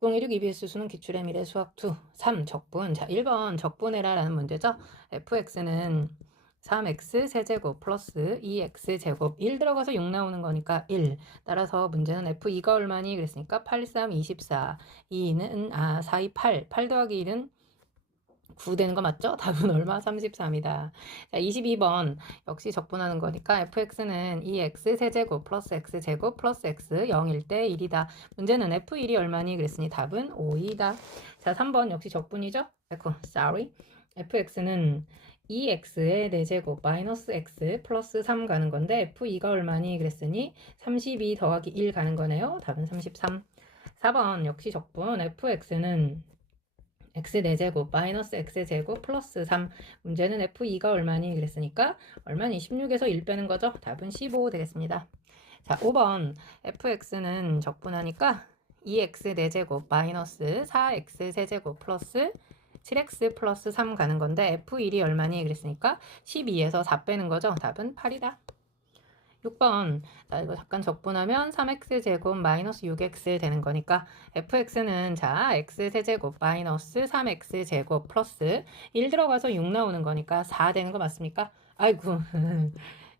601 EBS 수능 기출의 미래 수학 2 3 적분. 자, 1번 적분해라라는 문제죠. fx는 3x 세제곱 플러스 2x 제곱 1 들어가서 6 나오는 거니까 1. 따라서 문제는 f2가 얼마니? 그랬으니까 8, 3, 24. 2는 4, 2, 8. 8 더하기 1은 9 되는 거 맞죠? 답은 얼마? 33이다. 자, 22번 역시 적분하는 거니까 fx는 2x 세제곱 플러스 x제곱 플러스 x 0일 때 1이다. 문제는 f1이 얼마니? 그랬으니 답은 5이다. 자, 3번 역시 적분이죠? sorry. fx는 2x의 4제곱 마이너스 x 플러스 3 가는 건데 f2가 얼마니? 그랬으니 32 더하기 1 가는 거네요. 답은 33. 4번 역시 적분 fx는 x 4제곱 마이너스 x제곱 플러스 3. 문제는 f2가 얼마니? 그랬으니까 얼마니? 16에서 1 빼는 거죠. 답은 15 되겠습니다. 자, 5번 fx는 적분하니까 2x 4제곱 마이너스 4x 세제곱 플러스 7x 플러스 3 가는 건데 f1이 얼마니? 그랬으니까 12에서 4 빼는 거죠. 답은 8이다. 6번, 자, 이거 잠깐 적분하면 3x제곱 마이너스 6x 되는 거니까 fx는 자 x세제곱 마이너스 3x제곱 플러스 1 들어가서 6 나오는 거니까 4 되는 거 맞습니까? 아이고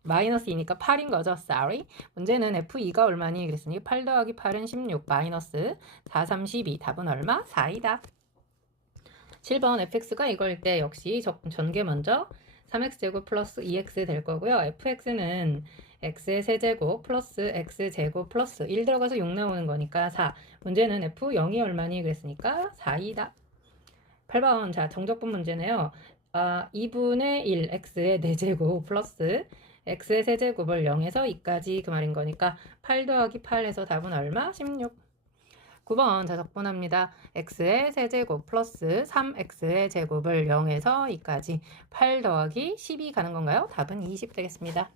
마이너스 2니까 8인 거죠. sorry. 문제는 f2가 얼마니? 그랬으니 8 더하기 8은 16 마이너스 4, 32. 답은 얼마? 4이다. 7번 fx가 이거일 때 역시 전개 먼저 3x제곱 플러스 2x 될 거고요. fx는 x의 세제곱 플러스 x제곱 플러스 1 들어가서 6 나오는 거니까 4. 문제는 f0이 얼마니? 그랬으니까 4이다. 8번 자 정적분 문제네요. 2분의 1 x의 4제곱 플러스 x의 세제곱을 0에서 2까지 그 말인 거니까 8 더하기 8에서 답은 얼마? 16. 9번 자 적분합니다. x의 세제곱 플러스 3x의 제곱을 0에서 2까지 8 더하기 10이 가는 건가요? 답은 20 되겠습니다.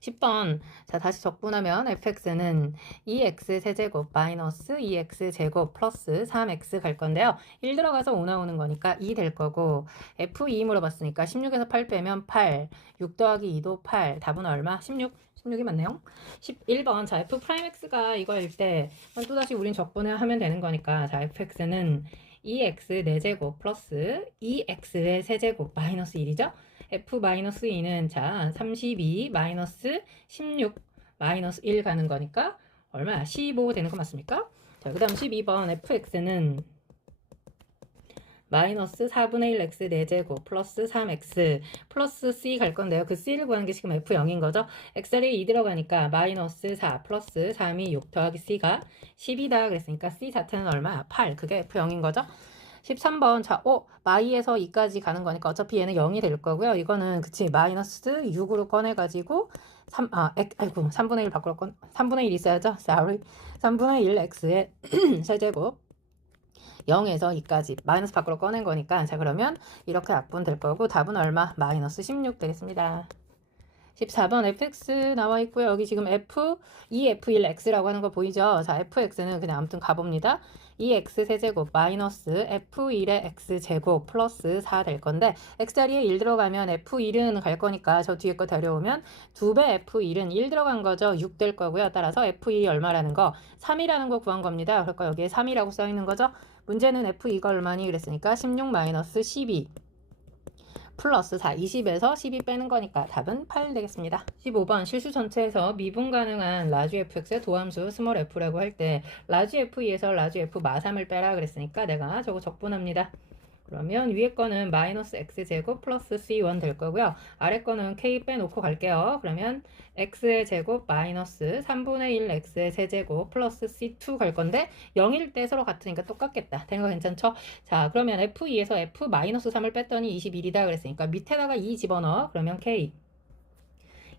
10번 자 다시 적분하면 fx는 2x 세제곱 마이너스 2x 제곱 플러스 3x 갈 건데요. 1 들어가서 5 나오는 거니까 2 될 거고 f2 물어봤으니까 16에서 8 빼면 8 6 더하기 2도 8 답은 얼마? 16이 맞네요. 11번 자 f'x가 이거일 때 또다시 우린 적분을 하면 되는 거니까 자 fx는 2x 4제곱 플러스 2x의 세제곱 마이너스 1이죠. f-2는 자 32 마이너스 16 마이너스 1 가는 거니까 얼마? 15 되는 거 맞습니까? 자, 그 다음 12번 fx는 마이너스 4분의 1 x 4제곱 플러스 3x 플러스 c 갈 건데요. 그 c를 구하는 게 지금 f0인 거죠. x자리에 2 들어가니까 마이너스 4 플러스 3이 6 더하기 c가 10이다 그랬으니까 c 자체는 얼마? 8. 그게 f0인 거죠. 13번 자 마이에서 2까지 가는 거니까 어차피 얘는 0이 될 거고요. 이거는 그치 마이너스 6으로 꺼내가지고 3분의 1 바꾸러 3분의 1 있어야죠. sorry. 3분의 1 x의 세제곱 0에서 2까지 마이너스 밖으로 꺼낸 거니까 자 그러면 이렇게 약분될 거고 답은 얼마? 마이너스 16 되겠습니다. 14번 fx 나와 있고요. 여기 지금 f 2f1x라고 하는 거 보이죠? 자 fx는 그냥 아무튼 가봅니다. 2x 세제곱 마이너스 f1의 x제곱 플러스 4 될 건데 x자리에 1 들어가면 f1은 갈 거니까 저 뒤에 거 데려오면 2배 f1은 1 들어간 거죠. 6 될 거고요. 따라서 f1이 얼마라는 거 3이라는 거 구한 겁니다. 그러니까 여기에 3이라고 써 있는 거죠. 문제는 f2가 얼마니? 그랬으니까 16 마이너스 12 플러스 4, 20에서 12 빼는 거니까 답은 8 되겠습니다. 15번 실수 전체에서 미분 가능한 라지 fx의 도함수 스몰 f라고 할 때 라지 f2에서 라지 f 마3을 빼라 그랬으니까 내가 저거 적분합니다. 그러면 위에 거는 마이너스 x제곱 플러스 c1 될 거고요. 아래 거는 k 빼놓고 갈게요. 그러면 x의 제곱 마이너스 3분의 1 x의 세제곱 플러스 c2 갈 건데 0일 때 서로 같으니까 똑같겠다. 되는 거 괜찮죠? 자 그러면 f2에서 f 마이너스 3을 뺐더니 21이다 그랬으니까 밑에다가 2 집어넣어. 그러면 k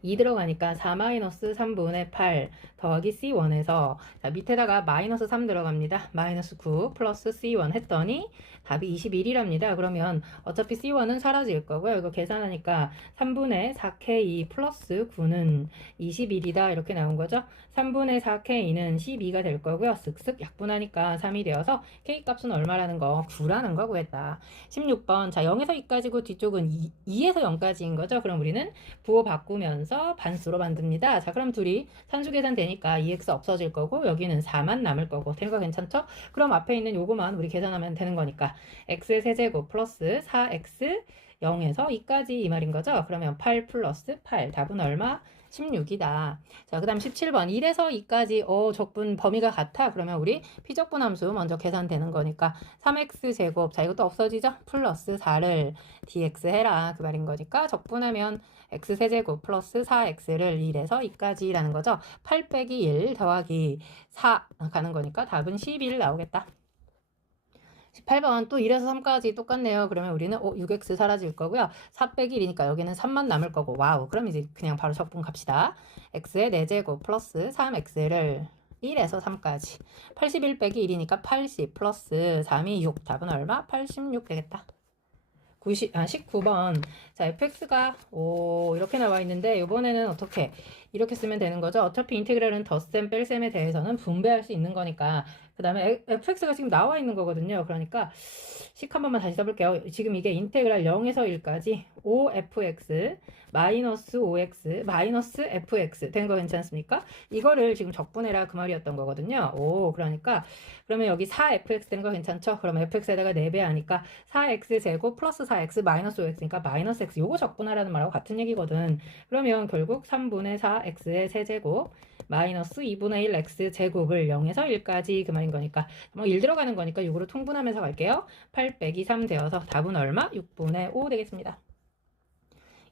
2 들어가니까 4 마이너스 3분의 8 더하기 C1에서 자 밑에다가 마이너스 3 들어갑니다. 마이너스 9 플러스 C1 했더니 답이 21이랍니다. 그러면 어차피 C1은 사라질 거고요. 이거 계산하니까 3분의 4K 플러스 9는 21이다 이렇게 나온 거죠. 3분의 4K는 12가 될 거고요. 쓱쓱 약분하니까 3이 되어서 K 값은 얼마라는 거? 9라는 거 구했다. 16번 자 0에서 2까지고 뒤쪽은 2에서 0까지인 거죠. 그럼 우리는 부호 바꾸면서 더해서 반수로 만듭니다. 자, 그럼 둘이 산수 계산 되니까 2x 없어질 거고 여기는 4만 남을 거고 되는 거 괜찮죠? 그럼 앞에 있는 요거만 우리 계산하면 되는 거니까 x의 세제곱 플러스 4x 0에서 2까지 이 말인 거죠? 그러면 8 플러스 8 답은 얼마? 16이다. 자, 그 다음 17번 1에서 2까지 적분 범위가 같아. 그러면 우리 피적분 함수 먼저 계산되는 거니까 3x제곱 자 이것도 없어지죠? 플러스 4를 dx 해라 그 말인 거니까 적분하면 x세제곱 플러스 4x를 1에서 2까지 라는 거죠. 8 빼기 1 더하기 4 가는 거니까 답은 11 나오겠다. 18번 또 1에서 3까지 똑같네요. 그러면 우리는 6x 사라질 거고요. 4 빼기 1이니까 여기는 3만 남을 거고 와우. 그럼 이제 그냥 바로 적분 갑시다. x의 4제곱 플러스 3x를 1에서 3까지 81 빼기 1이니까 80 플러스 3이 6 답은 얼마? 86 되겠다. 19번 자 fx가 이렇게 나와 있는데 이번에는 어떻게 이렇게 쓰면 되는 거죠. 어차피 인테그랄은 덧셈 뺄셈에 대해서는 분배할 수 있는 거니까 그 다음에 fx가 지금 나와 있는 거거든요. 그러니까 식 한 번만 다시 써볼게요. 지금 이게 인테그랄 0에서 1까지 5fx 마이너스 5x 마이너스 fx 된 거 괜찮습니까? 이거를 지금 적분해라 그 말이었던 거거든요. 그러니까 그러면 여기 4fx 되는 거 괜찮죠? 그러면 fx에다가 4배 하니까 4x 제곱 플러스 4x 마이너스 5x니까 마이너스 x 요거 적분하라는 말하고 같은 얘기거든. 그러면 결국 3분의 4x의 세제곱 마이너스 2분의 1 x 제곱을 0에서 1까지 그 말인 거니까 뭐 1 들어가는 거니까 6으로 통분하면서 갈게요. 8 빼기 3 되어서 답은 얼마? 6분의 5 되겠습니다.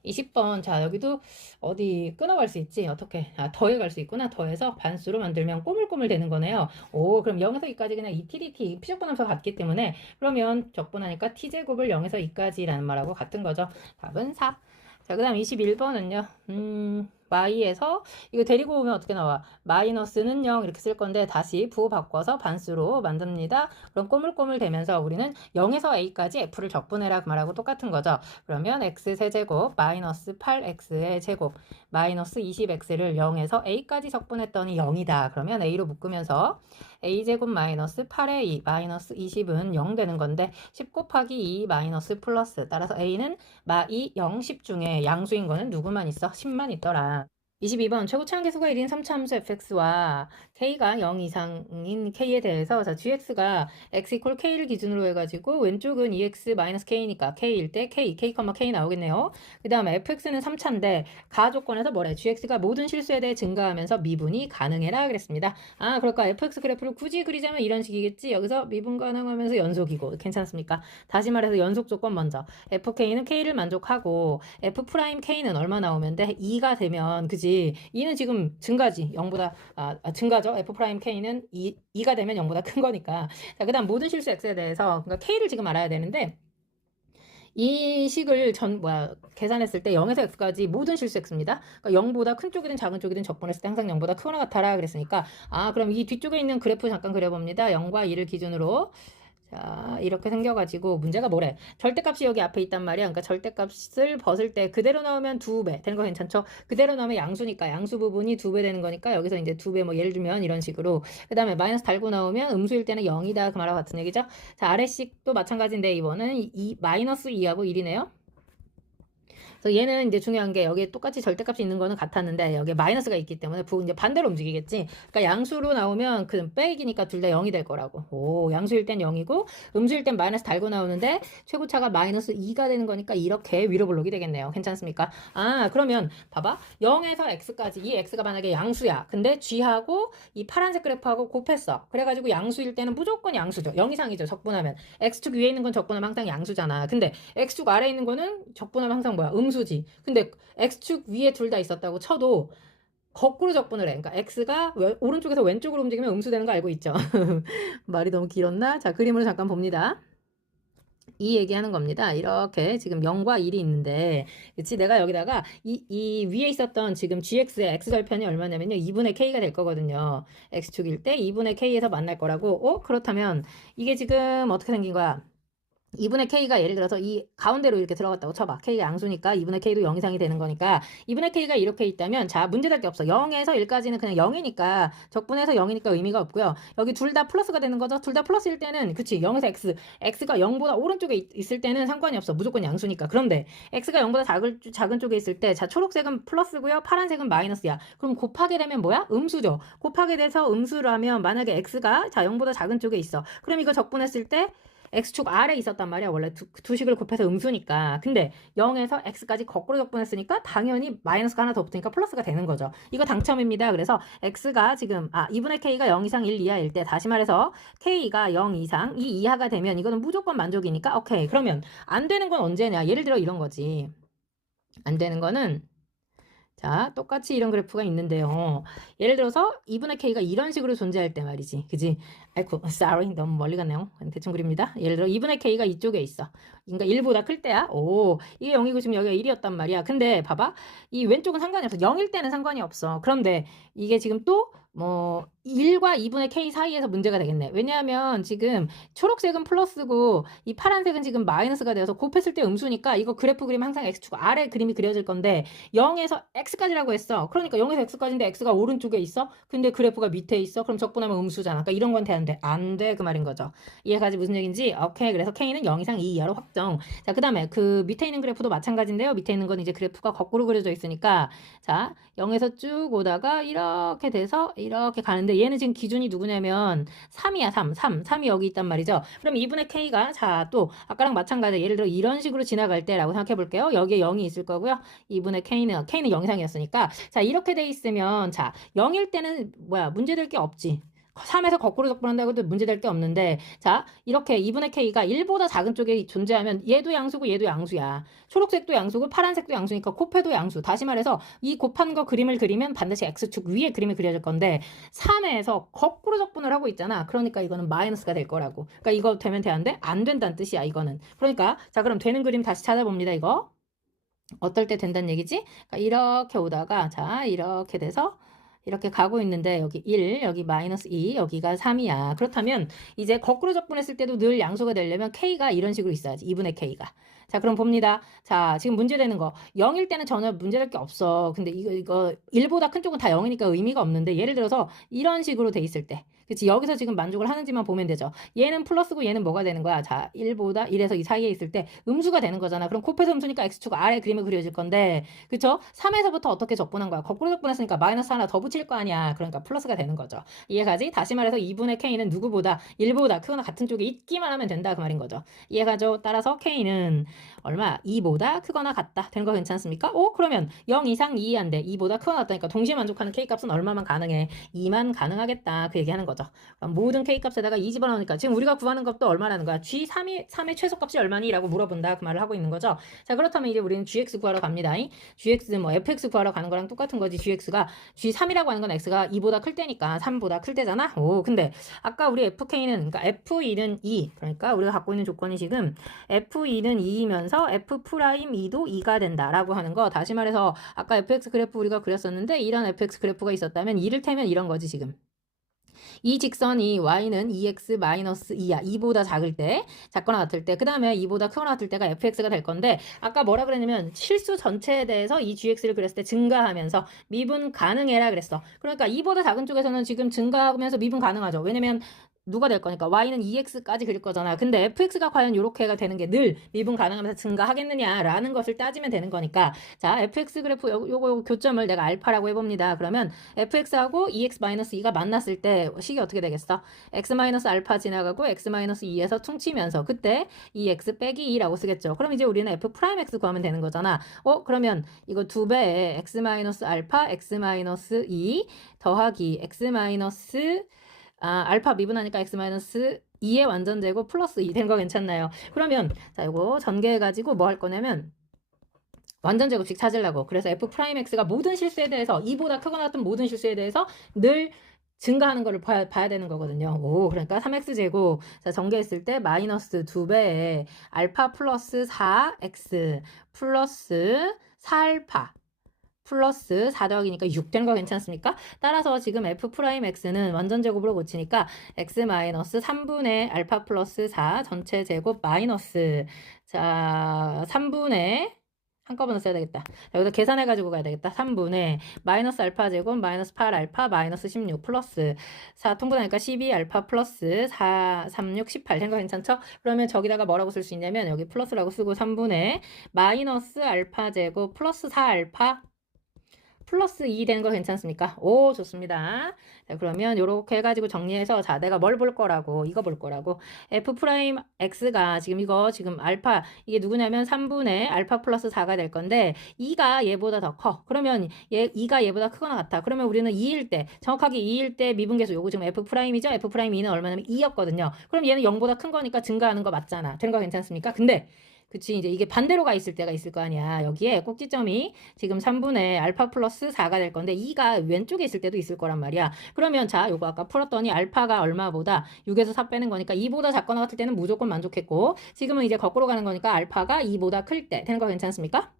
20번 자 여기도 어디 끊어갈 수 있지? 어떻게? 더해갈 수 있구나. 더해서 반수로 만들면 꼬물꼬물 되는 거네요. 그럼 0에서 2까지 그냥 ETDT 피적분 함수가 같기 때문에 그러면 적분하니까 t제곱을 0에서 2까지라는 말하고 같은 거죠. 답은 4. 자, 그 다음 21번은요. y에서 이거 데리고 오면 어떻게 나와? 마이너스는 0 이렇게 쓸 건데 다시 부호 바꿔서 반수로 만듭니다. 그럼 꼬물꼬물 되면서 우리는 0에서 a까지 f를 적분해라 그 말하고 똑같은 거죠. 그러면 x 세제곱 마이너스 8x의 제곱 마이너스 20x를 0에서 a까지 적분했더니 0이다. 그러면 a로 묶으면서 a제곱 마이너스 8의 2 마이너스 20은 0 되는 건데 10 곱하기 2 마이너스 플러스 따라서 a는 마2 0 10 중에 양수인 거는 누구만 있어? 10만 있더라. 22번 최고 차항계수가 1인 3차 함수 fx와 k가 0 이상인 k에 대해서 자 gx가 x 이퀄 k를 기준으로 해가지고 왼쪽은 2x k니까 k일 때 k, k, k 나오겠네요. 그 다음에 fx는 3차인데 가 조건에서 뭐래? gx가 모든 실수에 대해 증가하면서 미분이 가능해라 그랬습니다. 그럴까? fx 그래프를 굳이 그리자면 이런 식이겠지. 여기서 미분 가능하면서 연속이고 괜찮습니까? 다시 말해서 연속 조건 먼저 fk는 k를 만족하고 f'k는 얼마 나오면 돼? 2가 되면 그지? 2는 지금 증가지. 0보다 증가죠. f'k는 2가 되면 0보다 큰 거니까. 자, 그다음 모든 실수 x에 대해서 그러니까 k를 지금 알아야 되는데 이 식을 계산했을 때 0에서 x까지 모든 실수 x입니다. 그러니까 0보다 큰 쪽이든 작은 쪽이든 적분했을 때 항상 0보다 크거나 같아라 그랬으니까 그럼 이 뒤쪽에 있는 그래프 잠깐 그려봅니다. 0과 2를 기준으로 자, 이렇게 생겨가지고 문제가 뭐래? 절대값이 여기 앞에 있단 말이야. 그러니까 절대값을 벗을 때 그대로 나오면 2배 되는 거 괜찮죠? 그대로 나오면 양수니까 양수 부분이 2배 되는 거니까 여기서 이제 2배 뭐 예를 들면 이런 식으로 그 다음에 마이너스 달고 나오면 음수일 때는 0이다 그 말하고 같은 얘기죠? 자, 아래식도 마찬가지인데 이번은 마이너스 2하고 1이네요. 그래서 얘는 이제 중요한 게 여기에 똑같이 절대값이 있는 거는 같았는데 여기에 마이너스가 있기 때문에 이제 반대로 움직이겠지. 그러니까 양수로 나오면 그 빼기니까 둘 다 0이 될 거라고. 양수일 땐 0이고 음수일 땐 마이너스 달고 나오는데 최고차가 마이너스 2가 되는 거니까 이렇게 위로 볼록이 되겠네요. 괜찮습니까? 그러면 봐봐. 0에서 x까지 이 x가 만약에 양수야. 근데 g하고 이 파란색 그래프하고 곱했어. 그래가지고 양수일 때는 무조건 양수죠. 0 이상이죠. 적분하면. x축 위에 있는 건 적분하면 항상 양수잖아. 근데 x축 아래에 있는 거는 적분하면 항상 뭐야? 음수지. 근데 x축 위에 둘 다 있었다고 쳐도 거꾸로 적분을 해. 그러니까 x가 오른쪽에서 왼쪽으로 움직이면 음수되는 거 알고 있죠? 말이 너무 길었나? 자, 그림으로 잠깐 봅니다. 이 얘기하는 겁니다. 이렇게 지금 0과 1이 있는데 그치? 내가 여기다가 이 위에 있었던 지금 gx의 x절편이 얼마냐면요. 2분의 k가 될 거거든요. x축일 때 2분의 k에서 만날 거라고. 그렇다면 이게 지금 어떻게 생긴 거야? 2분의 k가 예를 들어서 이 가운데로 이렇게 들어갔다고 쳐봐. k가 양수니까 2분의 k도 0 이상이 되는 거니까 2분의 k가 이렇게 있다면 자 문제될 게 없어. 0에서 1까지는 그냥 0이니까 적분해서 0이니까 의미가 없고요. 여기 둘 다 플러스가 되는 거죠. 둘 다 플러스일 때는 그치 0에서 x가 0보다 오른쪽에 있을 때는 상관이 없어. 무조건 양수니까. 그런데 x가 0보다 작은 쪽에 있을 때 자 초록색은 플러스고요. 파란색은 마이너스야. 그럼 곱하게 되면 뭐야? 음수죠. 곱하게 돼서 음수라면 만약에 x가 자 0보다 작은 쪽에 있어. 그럼 이거 적분했을 때 x축 아래에 있었단 말이야. 원래 두 식을 곱해서 음수니까. 근데 0에서 x까지 거꾸로 적분했으니까 당연히 마이너스가 하나 더 붙으니까 플러스가 되는 거죠. 이거 당첨입니다. 그래서 x가 지금 2분의 k가 0 이상 1 이하일 때 다시 말해서 k가 0 이상 2 이하가 되면 이거는 무조건 만족이니까 오케이. 그러면 안 되는 건 언제냐? 예를 들어 이런 거지. 안 되는 거는 자, 똑같이 이런 그래프가 있는데요. 예를 들어서 2분의 k가 이런 식으로 존재할 때 말이지. 그지? 아이쿠, sorry. 너무 멀리 갔네요. 대충 그립니다. 예를 들어 2분의 k가 이쪽에 있어. 그러니까 1보다 클 때야. 오, 이게 0이고 지금 여기가 1이었단 말이야. 근데 봐봐. 이 왼쪽은 상관이 없어. 0일 때는 상관이 없어. 그런데 이게 지금 또 1과 2분의 k 사이에서 문제가 되겠네. 왜냐하면 지금 초록색은 플러스고 이 파란색은 지금 마이너스가 되어서 곱했을 때 음수니까 이거 그래프 그리면 항상 x축 아래 그림이 그려질 건데 0에서 x까지라고 했어. 그러니까 0에서 x까지인데 x가 오른쪽에 있어. 근데 그래프가 밑에 있어. 그럼 적분하면 음수잖아. 그러니까 이런 건 되는데 안 돼. 그 말인 거죠. 이해가지 무슨 얘기인지? 오케이. 그래서 k는 0 이상 2 이하로 확정. 자, 그 다음에 그 밑에 있는 그래프도 마찬가지인데요. 밑에 있는 건 이제 그래프가 거꾸로 그려져 있으니까 자, 0에서 쭉 오다가 이렇게 돼서 이렇게 가는데 얘는 지금 기준이 누구냐면 3이야. 3이 여기 있단 말이죠. 그럼 2분의 k가 자, 또 아까랑 마찬가지 예를 들어 이런 식으로 지나갈 때라고 생각해 볼게요. 여기에 0이 있을 거고요. 2분의 k는 0 이상이었으니까 자, 이렇게 돼 있으면 자, 0일 때는 뭐야? 문제될 게 없지. 3에서 거꾸로 적분한다고 해도 문제될 게 없는데 자 이렇게 2분의 k가 1보다 작은 쪽에 존재하면 얘도 양수고 얘도 양수야. 초록색도 양수고 파란색도 양수니까 곱해도 양수. 다시 말해서 이 곱한 거 그림을 그리면 반드시 x축 위에 그림이 그려질 건데 3에서 거꾸로 적분을 하고 있잖아. 그러니까 이거는 마이너스가 될 거라고. 그러니까 이거 되면 되는데 안 된다는 뜻이야 이거는. 그러니까 자 그럼 되는 그림 다시 찾아봅니다 이거. 어떨 때 된다는 얘기지? 그러니까 이렇게 오다가 자 이렇게 돼서 이렇게 가고 있는데 여기 1, 여기 마이너스 2, 여기가 3이야. 그렇다면 이제 거꾸로 적분했을 때도 늘 양수가 되려면 k가 이런 식으로 있어야지. 2분의 k가. 자 그럼 봅니다. 자 지금 문제되는 거 0일 때는 전혀 문제될 게 없어. 근데 이거 1보다 큰 쪽은 다 0이니까 의미가 없는데 예를 들어서 이런 식으로 돼 있을 때 그치 여기서 지금 만족을 하는지만 보면 되죠. 얘는 플러스고 얘는 뭐가 되는 거야? 자 1에서 이 사이에 있을 때 음수가 되는 거잖아. 그럼 곱해서 음수니까 x축 아래 그림이 그려질 건데 그쵸? 3에서부터 어떻게 적분한 거야? 거꾸로 적분했으니까 마이너스 하나 더 붙일 거 아니야. 그러니까 플러스가 되는 거죠. 이해가지? 다시 말해서 2분의 k는 누구보다 1보다 크거나 같은 쪽에 있기만 하면 된다 그 말인 거죠. 이해가죠? 따라서 k는 얼마? 2보다 크거나 같다. 되는 거 괜찮습니까? 그러면 0 이상 2 이하인데 2보다 크거나 같다니까 동시에 만족하는 k값은 얼마만 가능해? 2만 가능하겠다. 그 얘기하는 거죠. 모든 k값에다가 2 집어넣으니까 지금 우리가 구하는 것도 얼마라는 거야? G3의 최소값이 얼마니? 라고 물어본다. 그 말을 하고 있는 거죠. 자 그렇다면 이제 우리는 gx 구하러 갑니다. gx fx 구하러 가는 거랑 똑같은 거지. gx가 G3이라고 하는 건 x가 2보다 클 때니까 3보다 클 때잖아. 근데 아까 우리 fk는 그러니까 f2는 2 그러니까 우리가 갖고 있는 조건이 지금 f2는 2이면서 f'2도 2가 된다라고 하는 거. 다시 말해서 아까 fx 그래프 우리가 그렸었는데 이런 fx 그래프가 있었다면 이를테면 이런 거지 지금. 이 직선이 y는 2x-2야. 2보다 작을 때, 작거나 같을 때, 그 다음에 2보다 크거나 같을 때가 fx가 될 건데 아까 뭐라 그랬냐면 실수 전체에 대해서 이 gx를 그렸을 때 증가하면서 미분 가능해라 그랬어. 그러니까 2보다 작은 쪽에서는 지금 증가하면서 미분 가능하죠. 왜냐면 누가 될 거니까 y는 2x까지 그릴 거잖아. 근데 fx가 과연 이렇게가 되는 게 늘 미분 가능하면서 증가하겠느냐라는 것을 따지면 되는 거니까 자 fx 그래프 요거 교점을 내가 알파라고 해봅니다. 그러면 fx하고 2x-2가 만났을 때 식이 어떻게 되겠어? x-알파 지나가고 x-2에서 퉁치면서 그때 2x 빼기 2라고 쓰겠죠. 그럼 이제 우리는 f'x 구하면 되는 거잖아. 그러면 이거 2배에 x-알파 x-2 더하기 x- 알파 미분하니까 x-2의 완전제곱 플러스 2 된 거 괜찮나요? 그러면 자 이거 전개해가지고 뭐 할 거냐면 완전제곱식 찾으려고. 그래서 f'x가 모든 실수에 대해서 2보다 크거나 같은 모든 실수에 대해서 늘 증가하는 거를 봐야 되는 거거든요. 그러니까 3x제곱 자 전개했을 때 마이너스 2배에 알파 플러스 4x 플러스 4알파 플러스 4 더하기니까 6 되는 거 괜찮습니까? 따라서 지금 f 프라임 x는 완전 제곱으로 고치니까 x 마이너스 3분의 알파 플러스 4 전체 제곱 마이너스 자 3분의 한꺼번에 써야 되겠다. 여기다 계산해가지고 가야 되겠다. 3분의 마이너스 알파 제곱 마이너스 8 알파 마이너스 16 플러스 4 통분하니까 12 알파 플러스 4, 3, 6, 18 된 거 괜찮죠? 그러면 저기다가 뭐라고 쓸 수 있냐면 여기 플러스라고 쓰고 3분의 마이너스 알파 제곱 플러스 4 알파 플러스 2 되는 거 괜찮습니까? 오, 좋습니다. 자, 그러면 이렇게 해가지고 정리해서 자, 내가 뭘 볼 거라고 이거 볼 거라고 f 프라임 x가 지금 이거 지금 알파 이게 누구냐면 3분의 알파 플러스 4가 될 건데 2가 얘보다 더 커. 그러면 2가 얘보다 크거나 같아. 그러면 우리는 2일 때 정확하게 2일 때 미분계수 요거 지금 f 프라임이죠? f 프라임 2는 얼마냐면 2였거든요. 그럼 얘는 0보다 큰 거니까 증가하는 거 맞잖아. 되는 거 괜찮습니까? 근데 그치 이제 이게 반대로가 있을 때가 있을 거 아니야. 여기에 꼭지점이 지금 3분의 알파 플러스 4가 될 건데 2가 왼쪽에 있을 때도 있을 거란 말이야. 그러면 자 요거 아까 풀었더니 알파가 얼마보다 6에서 4 빼는 거니까 2보다 작거나 같을 때는 무조건 만족했고 지금은 이제 거꾸로 가는 거니까 알파가 2보다 클 때 되는 거 괜찮습니까?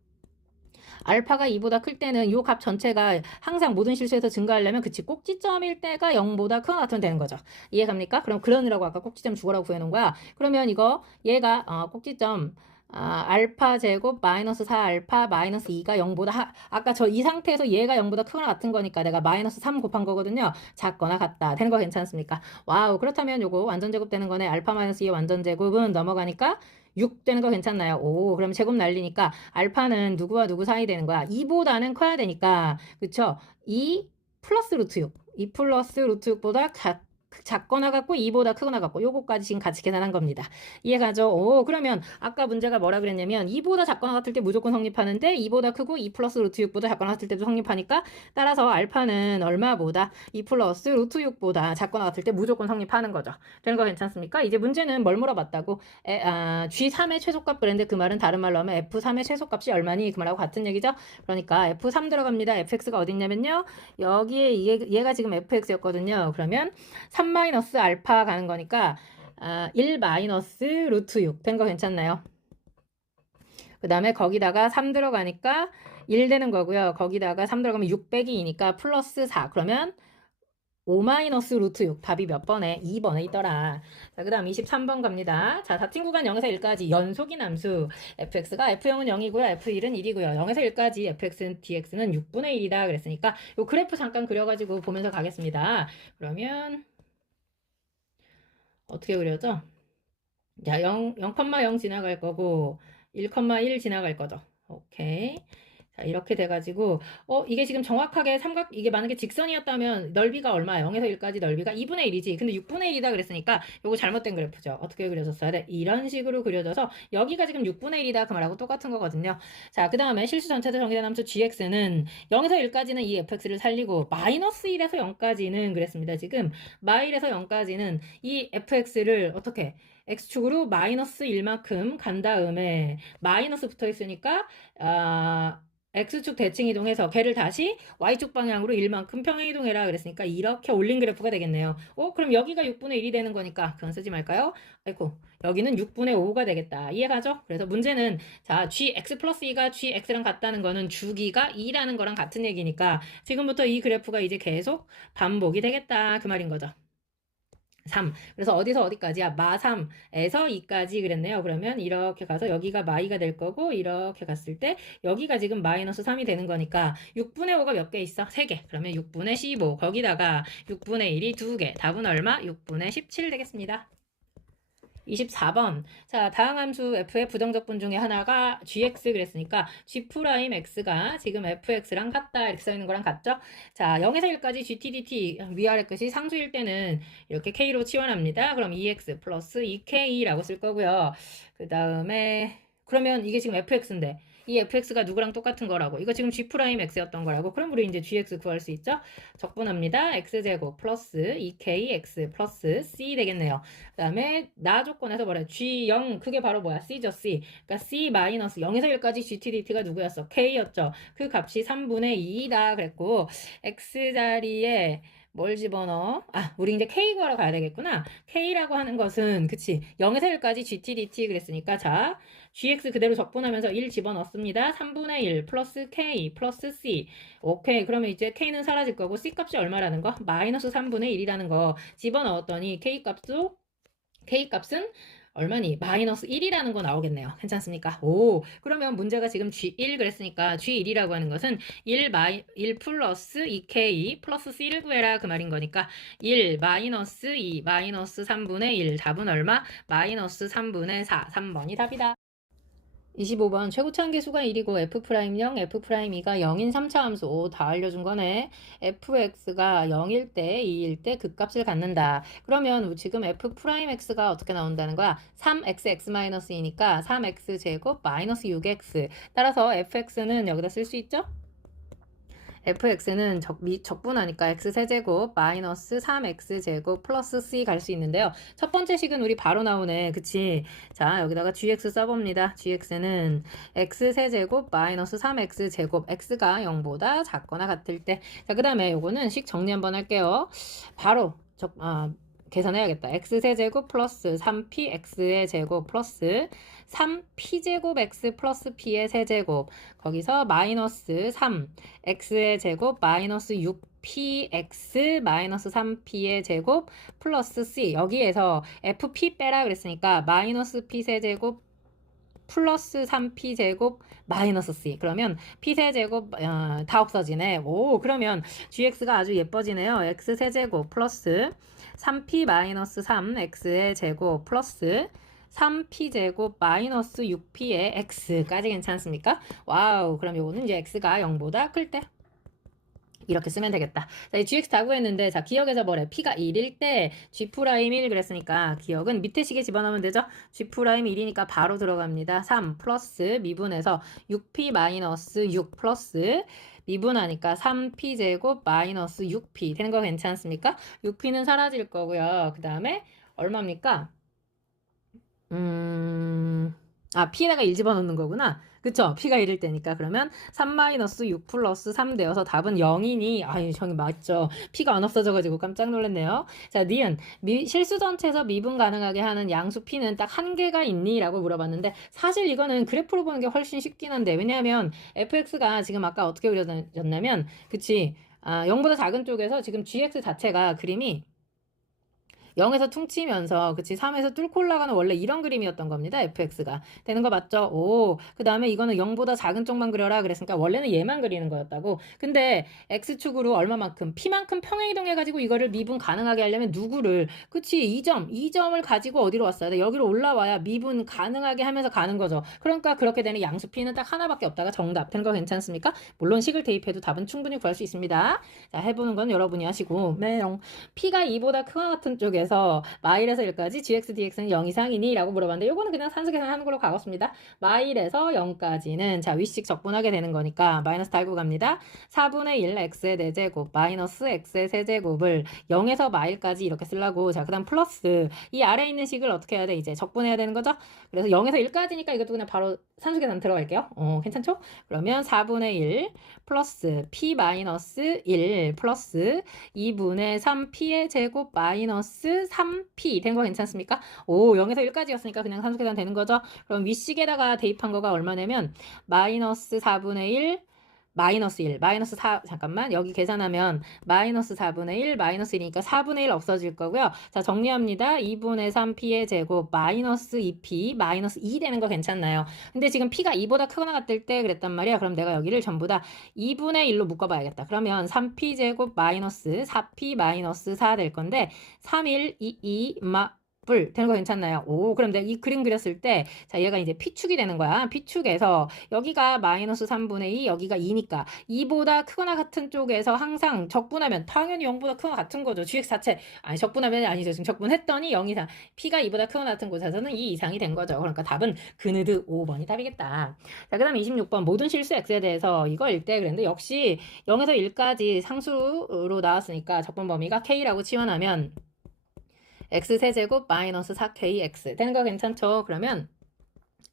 알파가 2보다 클 때는 이 값 전체가 항상 모든 실수에서 증가하려면 그치 꼭지점일 때가 0보다 크거나 같으면 되는 거죠. 이해갑니까? 그럼 그러느라고 아까 꼭지점 주어라고 구해놓은 거야. 그러면 이거 얘가 꼭지점 알파 제곱 마이너스 4 알파 마이너스 2가 0보다 아까 저 이 상태에서 얘가 0보다 크거나 같은 거니까 내가 마이너스 3 곱한 거거든요. 작거나 같다. 되는 거 괜찮습니까? 와우 그렇다면 요거 완전 제곱 되는 거네. 알파 마이너스 2의 완전 제곱은 넘어가니까 6 되는 거 괜찮나요? 오, 그럼 제곱 날리니까 알파는 누구와 누구 사이 되는 거야? 2보다는 커야 되니까 그쵸? 2 플러스 루트 6 2 플러스 루트 6보다 작거나 같고 2보다 크거나 같고 요거까지 지금 같이 계산한 겁니다. 이해가죠? 오, 그러면 아까 문제가 뭐라 그랬냐면 2보다 작거나 같을 때 무조건 성립하는데 2보다 크고 2 플러스 루트 6보다 작거나 같을 때도 성립하니까 따라서 알파는 얼마보다 2 플러스 루트 6보다 작거나 같을 때 무조건 성립하는 거죠. 되는 거 괜찮습니까? 이제 문제는 뭘 물어봤다고? G3의 최소값 그랬는데 그 말은 다른 말로 하면 F3의 최소값이 얼마니? 그 말하고 같은 얘기죠? 그러니까 F3 들어갑니다. fx가 어딨냐면요. 여기에 얘가 지금 fx였거든요. 그러면 3 마이너스 알파 가는 거니까 1 마이너스 루트 6 된 거 괜찮나요? 그 다음에 거기다가 3 들어가니까 1 되는 거고요. 거기다가 3 들어가면 6 빼기 2니까 플러스 4 그러면 5 마이너스 루트 6 답이 몇 번에? 2번에 있더라. 자, 그 다음 23번 갑니다. 자, 다팅 구간 0에서 1까지 연속인 함수 fx가 f0은 0이고요. f1은 1이고요. 0에서 1까지 fx dx는 6분의 1이다 그랬으니까 요 그래프 잠깐 그려가지고 보면서 가겠습니다. 그러면 어떻게 그려져? 자, 0,0 지나갈 거고 1,1 지나갈 거죠. 오케이. 자, 이렇게 돼가지고 이게 지금 정확하게 이게 만약에 직선이었다면 넓이가 얼마야? 0에서 1까지 넓이가 2분의 1이지. 근데 6분의 1이다 그랬으니까 요거 잘못된 그래프죠. 어떻게 그려졌어야 돼? 이런 식으로 그려져서 여기가 지금 6분의 1이다 그 말하고 똑같은 거거든요. 자, 그 다음에 실수 전체도 정의된 함수 gx는 0에서 1까지는 이 fx를 살리고 마이너스 1에서 0까지는 그랬습니다. 지금 마일에서 0까지는 이 fx를 어떻게 x축으로 마이너스 1만큼 간 다음에 마이너스 붙어 있으니까 X축 대칭 이동해서 걔를 다시 Y축 방향으로 1만큼 평행 이동해라 그랬으니까 이렇게 올린 그래프가 되겠네요. 그럼 여기가 6분의 1이 되는 거니까 그건 쓰지 말까요? 아이고 여기는 6분의 5가 되겠다. 이해가죠? 그래서 문제는 자 gx 플러스 2가 gx랑 같다는 거는 주기가 2라는 거랑 같은 얘기니까 지금부터 이 그래프가 이제 계속 반복이 되겠다 그 말인 거죠. 3. 그래서 어디서 어디까지야? 마 3에서 2까지 그랬네요. 그러면 이렇게 가서 여기가 마이가 될 거고 이렇게 갔을 때 여기가 지금 마이너스 3이 되는 거니까 6분의 5가 몇 개 있어? 3개. 그러면 6분의 15 거기다가 6분의 1이 2개. 답은 얼마? 6분의 17 되겠습니다. 24번. 자, 다음 함수 f의 부정적분 중에 하나가 gx 그랬으니까 g'x가 지금 fx랑 같다 이렇게 써있는 거랑 같죠? 자, 0에서 1까지 gt, dt 위아래 끝이 상수일 때는 이렇게 k로 치환합니다. 그럼 2x 플러스 2k라고 쓸 거고요. 그 다음에 그러면 이게 지금 fx인데 이 fx가 누구랑 똑같은 거라고 이거 지금 g'x였던 거라고 그럼 우리 이제 gx 구할 수 있죠? 적분합니다. x제곱 플러스 2kx 플러스 c 되겠네요. 그 다음에 나 조건에서 뭐래? g0 그게 바로 뭐야? c죠 c. 그러니까 c 마이너스 0에서 1까지 gt dt가 누구였어? k였죠. 그 값이 3분의 2다 그랬고 x 자리에 뭘 집어넣어? 아, 우리 이제 K 구하러 가야 되겠구나. K라고 하는 것은, 그치. 0에서 1까지 GT, DT 그랬으니까, 자, GX 그대로 적분하면서 1 집어넣습니다. 3분의 1 플러스 K 플러스 C. 오케이. 그러면 이제 K는 사라질 거고, C 값이 얼마라는 거? 마이너스 3분의 1이라는 거 집어넣었더니, K 값은 얼마니? 마이너스 1이라는 거 나오겠네요. 괜찮습니까? 오, 그러면 문제가 지금 G1 그랬으니까 G1이라고 하는 것은 1 플러스 2K 플러스 C를 구해라 그 말인 거니까 1 마이너스 2 마이너스 3분의 1 답은 얼마? 마이너스 3분의 4. 3번이 답이다. 25번 최고차함계수가 1이고 F'0, F'2가 0인 3차 함수. 오, 다 알려준 거네. fx가 0일 때, 2일 때 극값을 갖는다. 그러면 지금 f'x가 어떻게 나온다는 거야? 3xx-2니까 3x제곱 마이너스 6x. 따라서 fx는 여기다 쓸 수 있죠? fx는 적분하니까 x세제곱 마이너스 3x제곱 플러스 c 갈 수 있는데요. 첫 번째 식은 우리 바로 나오네. 그치? 자, 여기다가 gx 써봅니다. gx는 x세제곱 마이너스 3x제곱 x가 0보다 작거나 같을 때. 자, 그 다음에 요거는 식 정리 한번 할게요. 바로 계산해야겠다. x세제곱 플러스 3px의 제곱 플러스 3p제곱 x 플러스 p의 세제곱 거기서 마이너스 3 x의 제곱 마이너스 6px 마이너스 3p의 제곱 플러스 c 여기에서 fp 빼라 그랬으니까 마이너스 p 세제곱 플러스 3p제곱 마이너스 c 그러면 p세제곱 다 없어지네. 오, 그러면 gx가 아주 예뻐지네요. x세제곱 플러스 3p 마이너스 3x의 제곱 플러스 3p제곱 마이너스 6p의 x까지 괜찮습니까? 와우, 그럼 요거는 이제 x가 0보다 클 때 이렇게 쓰면 되겠다. 자, 이 gx 다 구했는데, 자, 기억에서 뭐래? p가 1일 때 g'1 그랬으니까 기억은 밑에 식에 집어넣으면 되죠? g'1이니까 바로 들어갑니다. 3 플러스 미분해서 6p 마이너스 6 플러스 미분하니까 3p제곱 마이너스 6p 되는 거 괜찮습니까? 6p는 사라질 거고요. 그 다음에 얼마입니까? p에다가 1 집어넣는 거구나. 그쵸? p가 1일 때니까. 그러면 3-6 플러스 3 되어서 답은 0이니, 아유, 저기 맞죠. p가 안 없어져가지고 깜짝 놀랐네요. 자, 니은. 실수 전체에서 미분 가능하게 하는 양수 p는 딱 한 개가 있니? 라고 물어봤는데, 사실 이거는 그래프로 보는 게 훨씬 쉽긴 한데, 왜냐하면 fx가 지금 아까 어떻게 그려졌냐면, 그치? 0보다 작은 쪽에서 지금 gx 자체가 그림이 0에서 퉁치면서 그치 3에서 뚫고 올라가는 원래 이런 그림이었던 겁니다. fx가 되는 거 맞죠? 오, 그 다음에 이거는 0보다 작은 쪽만 그려라 그랬으니까 원래는 얘만 그리는 거였다고. 근데 x축으로 얼마만큼 p만큼 평행이동해가지고 이거를 미분 가능하게 하려면 누구를 그치 2점을 가지고 어디로 왔어야 돼? 여기로 올라와야 미분 가능하게 하면서 가는 거죠. 그러니까 그렇게 되는 양수 p는 딱 하나밖에 없다가 정답 되는 거 괜찮습니까? 물론 식을 대입해도 답은 충분히 구할 수 있습니다. 자, 해보는 건 여러분이 하시고 네, p가 2보다 크거나 같은 쪽에서 마일에서 1까지 gx, dx는 0 이상이니? 라고 물어봤는데 요거는 그냥 산수 계산하는 걸로 가겠습니다. 마일에서 0까지는 자 위식 적분하게 되는 거니까 마이너스 달고 갑니다. 4분의 1 x의 4제곱 마이너스 x의 세제곱을 0에서 마일까지 이렇게 쓰려고 자 그 다음 플러스 이 아래에 있는 식을 어떻게 해야 돼? 이제 적분해야 되는 거죠? 그래서 0에서 1까지니까 이것도 그냥 바로 산수 계산 들어갈게요. 괜찮죠? 그러면 4분의 1 플러스 p 마이너스 1 플러스 2분의 3p의 제곱 마이너스 3p 된 거 괜찮습니까? 오, 0에서 1까지였으니까 그냥 산수 계산 되는 거죠? 그럼 윗식에다가 대입한 거가 얼마냐면 마이너스 4분의 1 마이너스 1, 마이너스 4, 잠깐만, 여기 계산하면 마이너스 4분의 1, 마이너스 1이니까 4분의 1 없어질 거고요. 자, 정리합니다. 2분의 3p의 제곱, 마이너스 2p, 마이너스 2 되는 거 괜찮나요? 근데 지금 p가 2보다 크거나 같을 때 그랬단 말이야. 그럼 내가 여기를 전부 다 2분의 1로 묶어봐야겠다. 그러면 3p 제곱 마이너스 4p 마이너스 4 될 건데, 3, 1, 2, 2, 불 되는 거 괜찮나요? 오, 그럼 내가 이 그림 그렸을 때, 자, 얘가 이제 P축이 되는 거야. P축에서 여기가 마이너스 3분의 2, 여기가 2니까 2보다 크거나 같은 쪽에서 항상 적분하면 당연히 0보다 크거나 같은 거죠. gx 자체, 아니, 적분하면 아니죠. 지금 적분했더니 0 이상. P가 2보다 크거나 같은 곳에서는 2 이상이 된 거죠. 그러니까 답은 그느드 5번이 답이겠다. 자, 그 다음 26번. 모든 실수 x에 대해서 이거 1대 그랬는데 역시 0에서 1까지 상수로 나왔으니까 적분 범위가 k라고 치환하면 x세제곱 마이너스 4kx 되는 거 괜찮죠? 그러면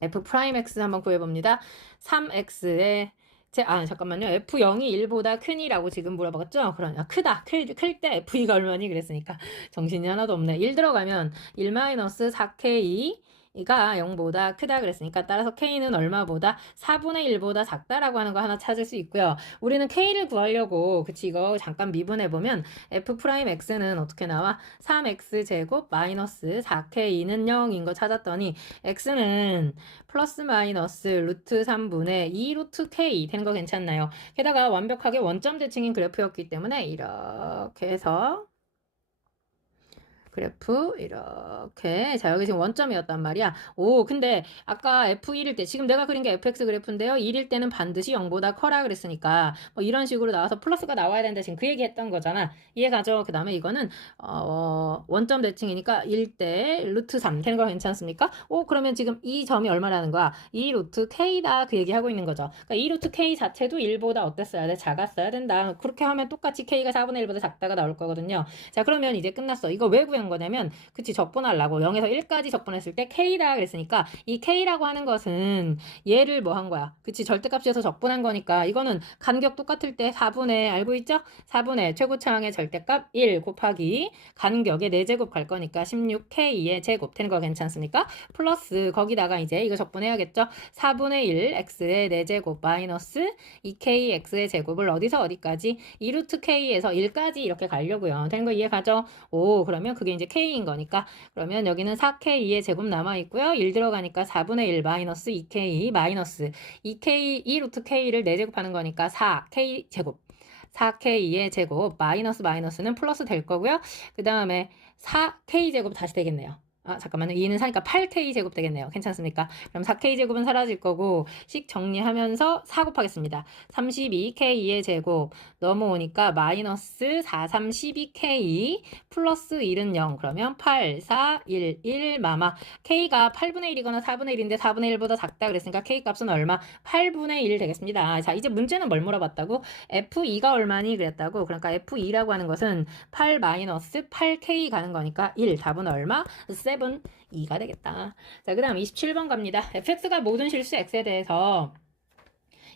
f'x 한번 구해봅니다. 3x의 잠깐만요. F0이 1보다 크니라고 지금 물어봤죠? 그러냐. 클 때 F2가 얼마니? 그랬으니까 정신이 하나도 없네. 1 들어가면 1-4K 가 0보다 크다 그랬으니까 따라서 K는 얼마보다 4분의 1보다 작다라고 하는 거 하나 찾을 수 있고요. 우리는 K를 구하려고 그치 이거 잠깐 미분해보면 F'X는 어떻게 나와? 3X제곱 마이너스 4K는 0인 거 찾았더니 X는 플러스 마이너스 루트 3분의 2 루트 K 되는 거 괜찮나요? 게다가 완벽하게 원점 대칭인 그래프였기 때문에 이렇게 해서 그래프 이렇게 자 여기 지금 원점이었단 말이야. 오 근데 아까 F1일 때 지금 내가 그린 게 FX 그래프인데요. 1일 때는 반드시 0보다 커라 그랬으니까 뭐 이런 식으로 나와서 플러스가 나와야 된다 지금 그 얘기 했던 거잖아. 이해가죠? 그 다음에 이거는 원점 대칭이니까 1대 루트 3 되는 거 괜찮습니까? 오 그러면 지금 이 점이 얼마라는 거야? 2 루트 K다 그 얘기하고 있는 거죠. 그러니까 2 루트 K 자체도 1보다 어땠어야 돼? 작았어야 된다. 그렇게 하면 똑같이 K가 4분의 1보다 작다가 나올 거거든요. 자 그러면 이제 끝났어. 이거 왜 구한 거냐면 그치 적분하려고 0에서 1까지 적분했을 때 K다 그랬으니까 이 K라고 하는 것은 얘를 뭐 한 거야? 그치 절대값에서 적분한 거니까 이거는 간격 똑같을 때 4분의 알고 있죠? 4분의 최고차항의 절대값 1 곱하기 간격의 4제곱 갈 거니까 16K의 제곱 되는 거 괜찮습니까? 플러스 거기다가 이제 이거 적분해야겠죠? 4분의 1 X의 4제곱 마이너스 2K X의 제곱을 어디서 어디까지? 2루트 K에서 1까지 이렇게 가려고요. 되는 거 이해가죠? 오 그러면 그게 이제 K인 거니까 그러면 여기는 4K의 제곱 남아있고요. 1 들어가니까 4분의 1 마이너스 2K 마이너스 2K 2루트 K를 4제곱하는 거니까 4K 제곱 4K의 제곱 마이너스 마이너스는 플러스 될 거고요. 그 다음에 4K 제곱 다시 되겠네요. 잠깐만요. 2는 사니까 8K 제곱 되겠네요. 괜찮습니까? 그럼 4K 제곱은 사라질 거고 식 정리하면서 4 곱하겠습니다. 32K의 제곱 넘어오니까 마이너스 4, 3, 12K 플러스 1은 0 그러면 8, 4, 1, 1 마마 K가 8분의 1이거나 4분의 1인데 4분의 1보다 작다 그랬으니까 K 값은 얼마? 8분의 1 되겠습니다. 자 이제 문제는 뭘 물어봤다고? F2가 얼마니 그랬다고. 그러니까 F2라고 하는 것은 8 마이너스 8K 가는 거니까 1 답은 얼마? 7, 2가 되겠다. 자, 그 다음 27번 갑니다. fx가 모든 실수 x에 대해서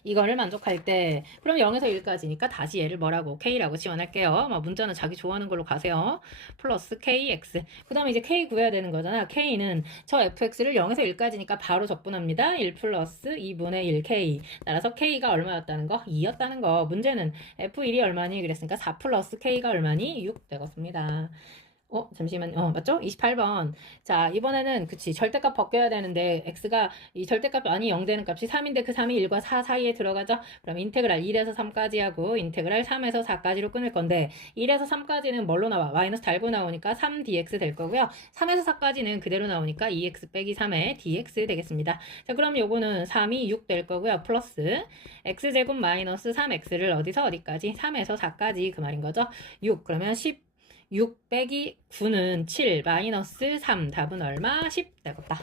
이거를 만족할 때 그럼 0에서 1까지니까 다시 얘를 뭐라고? K라고 지원할게요. 문자는 자기 좋아하는 걸로 가세요. 플러스 KX 그 다음에 이제 K 구해야 되는 거잖아. K는 저 fx를 0에서 1까지니까 바로 적분합니다. 1 플러스 2분의 1 K 따라서 K가 얼마였다는 거? 2였다는 거. 문제는 F1이 얼마니? 그랬으니까 4 플러스 K가 얼마니? 6 되겠습니다. 잠시만요. 맞죠? 28번. 자, 이번에는 그치 절대값 벗겨야 되는데 x가 이 절대값 아니 0 되는 값이 3인데 그 3이 1과 4 사이에 들어가죠? 그럼 인테그랄 1에서 3까지 하고 인테그랄 3에서 4까지로 끊을 건데 1에서 3까지는 뭘로 나와? 마이너스 달고 나오니까 3dx 될 거고요. 3에서 4까지는 그대로 나오니까 2x 빼기 3의 dx 되겠습니다. 자, 그럼 요거는 3이 6 될 거고요. 플러스 x제곱 마이너스 3x를 어디서 어디까지? 3에서 4까지 그 말인 거죠? 6 그러면 6 빼기 9는 7 마이너스 3 답은 얼마? 10 되겠다.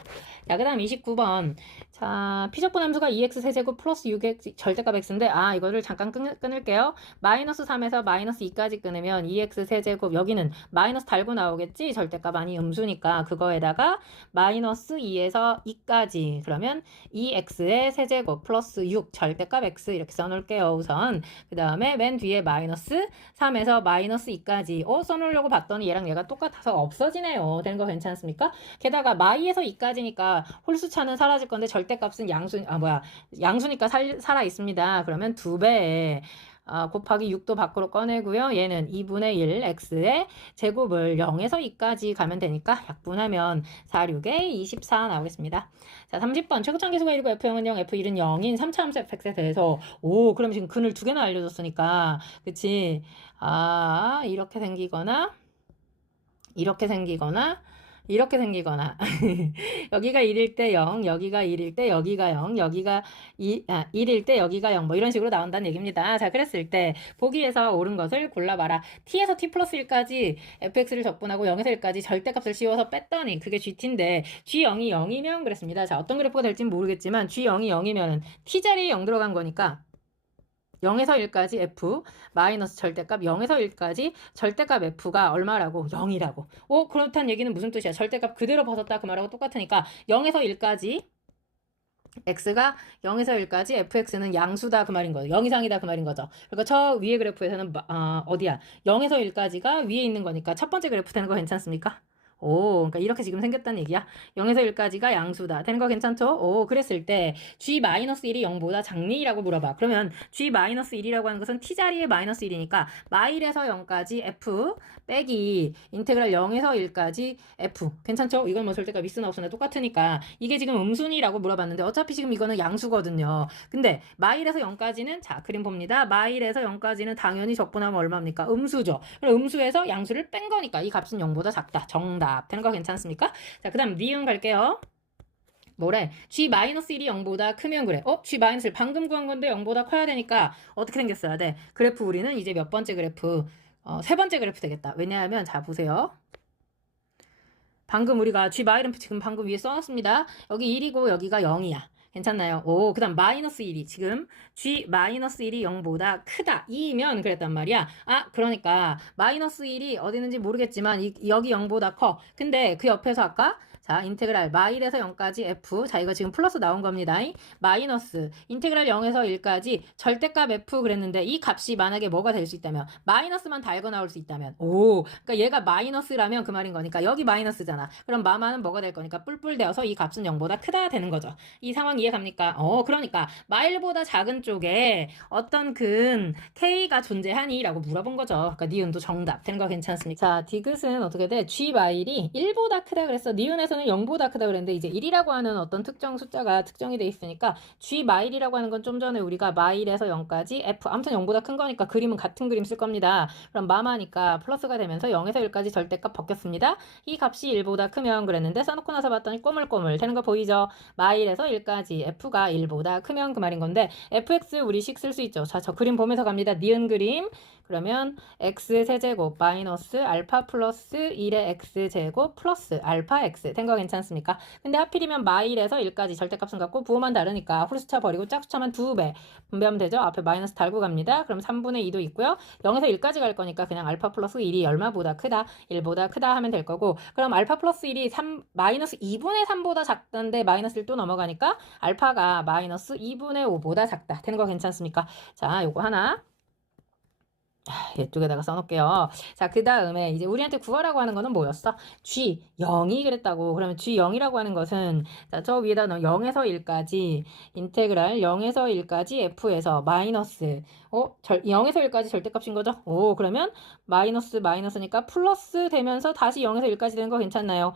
자, 그 다음 29번. 자, 피적분 함수가 2x 세제곱 플러스 6x 절대값 x인데 이거를 잠깐 끊을게요. 마이너스 3에서 마이너스 2까지 끊으면 2x 세제곱 여기는 마이너스 달고 나오겠지? 절대값 아니 음수니까 그거에다가 마이너스 2에서 2까지 그러면 2x의 세제곱 플러스 6 절대값 x 이렇게 써놓을게요. 우선 그 다음에 맨 뒤에 마이너스 3에서 마이너스 2까지 써놓으려고 봤더니 얘랑 얘가 똑같아서 없어지네요. 되는 거 괜찮습니까? 게다가 마이에서 2까지니까 홀수차는 사라질 건데 절대값은 양수니까 살아 있습니다. 그러면 2배 곱하기 6도 밖으로 꺼내고요. 얘는 2분의 1 x의 제곱을 0에서 2까지 가면 되니까 약분하면 4, 6에 24 나오겠습니다. 자, 30번 최고점 계수가 1이고 F0은 0, F1은 0인 3차 함수 fx에 대해서 그럼 지금 근을 2개나 알려줬으니까 그치? 이렇게 생기거나 이렇게 생기거나 이렇게 생기거나 여기가 1일 때 0, 여기가 1일 때 여기가 0, 여기가 1일 때 여기가 0 뭐 이런 식으로 나온다는 얘기입니다. 자, 그랬을 때 보기에서 옳은 것을 골라봐라. t에서 t 플러스 1까지 fx를 적분하고 0에서 1까지 절대값을 씌워서 뺐더니 그게 gt인데 g0이 0이면 그랬습니다. 자, 어떤 그래프가 될지는 모르겠지만 g0이 0이면 t자리에 0 들어간 거니까 0에서 1까지 f 마이너스 절대값 0에서 1까지 절대값 f가 얼마라고? 0이라고. 그렇다는 얘기는 무슨 뜻이야? 절대값 그대로 벗었다 그 말하고 똑같으니까 0에서 1까지 x가 0에서 1까지 fx는 양수다 그 말인 거죠. 0 이상이다 그 말인 거죠. 그러니까 저 위에 그래프에서는 어디야? 0에서 1까지가 위에 있는 거니까 첫 번째 그래프 되는 거 괜찮습니까? 오, 그러니까 이렇게 지금 생겼다는 얘기야. 0에서 1까지가 양수다. 되는 거 괜찮죠? 오, 그랬을 때 g-1이 0보다 작니?라고 물어봐. 그러면 g-1이라고 하는 것은 t자리에 마이너스 1이니까 마일에서 0까지 f 빼기 인테그랄 0에서 1까지 f. 괜찮죠? 이건 뭐 절대가 미스나 없으나 똑같으니까 이게 지금 음순이라고 물어봤는데 어차피 지금 이거는 양수거든요. 근데 마일에서 0까지는 자, 그림 봅니다. 마일에서 0까지는 당연히 적분하면 얼마입니까? 음수죠. 그럼 음수에서 양수를 뺀 거니까 이 값은 0보다 작다. 정답. 되는 거 괜찮습니까? 자, 그 다음 니은 갈게요. 뭐래? g-1이 0보다 크면 그래. g-1 방금 구한 건데 0보다 커야 되니까 어떻게 생겼어야 돼? 그래프 우리는 이제 몇 번째 그래프? 세 번째 그래프 되겠다. 왜냐하면 자 보세요. 방금 우리가 g-1 지금 방금 위에 써놨습니다. 여기 1이고 여기가 0이야. 괜찮나요? 오, 그 다음 마이너스 1이 지금 g-1이 0보다 크다. 2면 그랬단 말이야. 그러니까 마이너스 1이 어디 있는지 모르겠지만 여기 0보다 커. 근데 그 옆에서 아까 자, 인테그랄 마일에서 0까지 f. 자, 이거 지금 플러스 나온 겁니다. 마이너스 인테그랄 0에서 1까지 절대값 f 그랬는데 이 값이 만약에 뭐가 될 수 있다면 마이너스만 달고 나올 수 있다면 그러니까 얘가 마이너스라면 그 말인 거니까 여기 마이너스잖아. 그럼 마마는 뭐가 될 거니까 뿔뿔 되어서 이 값은 0보다 크다 되는 거죠. 이 상황 이해갑니까? 그러니까 마일보다 작은 쪽에 어떤 근 k가 존재하니? 라고 물어본 거죠. 그러니까 니은도 정답 되는 거 괜찮습니까? 자, 디귿은 어떻게 돼? g 마일이 1보다 크다 그랬어. 니은에서는 0보다 크다 그랬는데 이제 1이라고 하는 어떤 특정 숫자가 특정이 돼 있으니까 g 마일이라고 하는 건 좀 전에 우리가 마일에서 0까지 f 아무튼 0보다 큰 거니까 그림은 같은 그림 쓸 겁니다. 그럼 마마니까 플러스가 되면서 0에서 1까지 절대값 벗겼습니다. 이 값이 1보다 크면 그랬는데 써놓고 나서 봤더니 꼬물꼬물 되는 거 보이죠? 마일에서 1까지 f가 1보다 크면 그 말인 건데 fx 우리 식 쓸 수 있죠. 자, 저 그림 보면서 갑니다. 니은 그림. 그러면 x 세제곱 마이너스 알파 플러스 1의 x제곱 플러스 알파 x 된 거 괜찮습니까? 근데 하필이면 마일에서 1까지 절대값은 같고 부호만 다르니까 홀수차 버리고 짝수차만 2배 분배하면 되죠. 앞에 마이너스 달고 갑니다. 그럼 3분의 2도 있고요. 0에서 1까지 갈 거니까 그냥 알파 플러스 1이 얼마보다 크다? 1보다 크다 하면 될 거고 그럼 알파 플러스 1이 마이너스 2분의 3보다 작다는데 마이너스 1또 넘어가니까 알파가 마이너스 2분의 5보다 작다. 되는 거 괜찮습니까? 자, 요거 하나. 이쪽에다가 써놓을게요. 자, 그 다음에 이제 우리한테 구하라고 하는 거는 뭐였어? G0이 그랬다고. 그러면 G0이라고 하는 것은 자, 저 위에다 넣어 0에서 1까지 인테그랄 0에서 1까지 F에서 마이너스 0에서 1까지 절대값인 거죠? 그러면 마이너스니까 플러스 되면서 다시 0에서 1까지 되는 거 괜찮나요?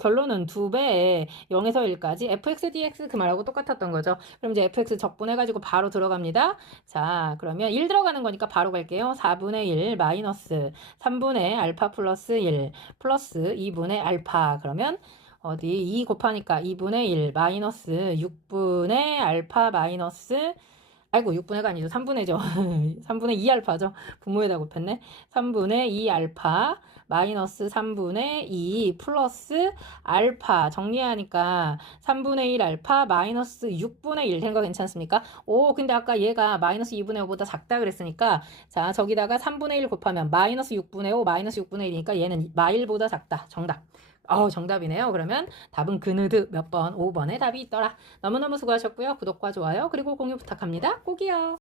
결론은 2배에 0에서 1까지 fx dx 그 말하고 똑같았던 거죠. 그럼 이제 fx 적분해가지고 바로 들어갑니다. 자, 그러면 1 들어가는 거니까 바로 갈게요. 4분의 1 마이너스 3분의 알파 플러스 1 플러스 2분의 알파 그러면 어디 2 곱하니까 2분의 1 마이너스 6분의 알파 마이너스 6분의가 아니죠. 3분의죠. 3분의 2알파죠. 분모에다 곱했네. 3분의 2알파 마이너스 3분의 2 플러스 알파 정리하니까 3분의 1알파 마이너스 6분의 1 된 거 괜찮습니까? 근데 아까 얘가 마이너스 2분의 5보다 작다 그랬으니까 자 저기다가 3분의 1 곱하면 마이너스 6분의 5 마이너스 6분의 1이니까 얘는 마일보다 작다. 정답. 정답이네요. 그러면 답은 그느드 몇 번? 5번에 답이 있더라. 너무너무 수고하셨고요. 구독과 좋아요 그리고 공유 부탁합니다. 꼭이요.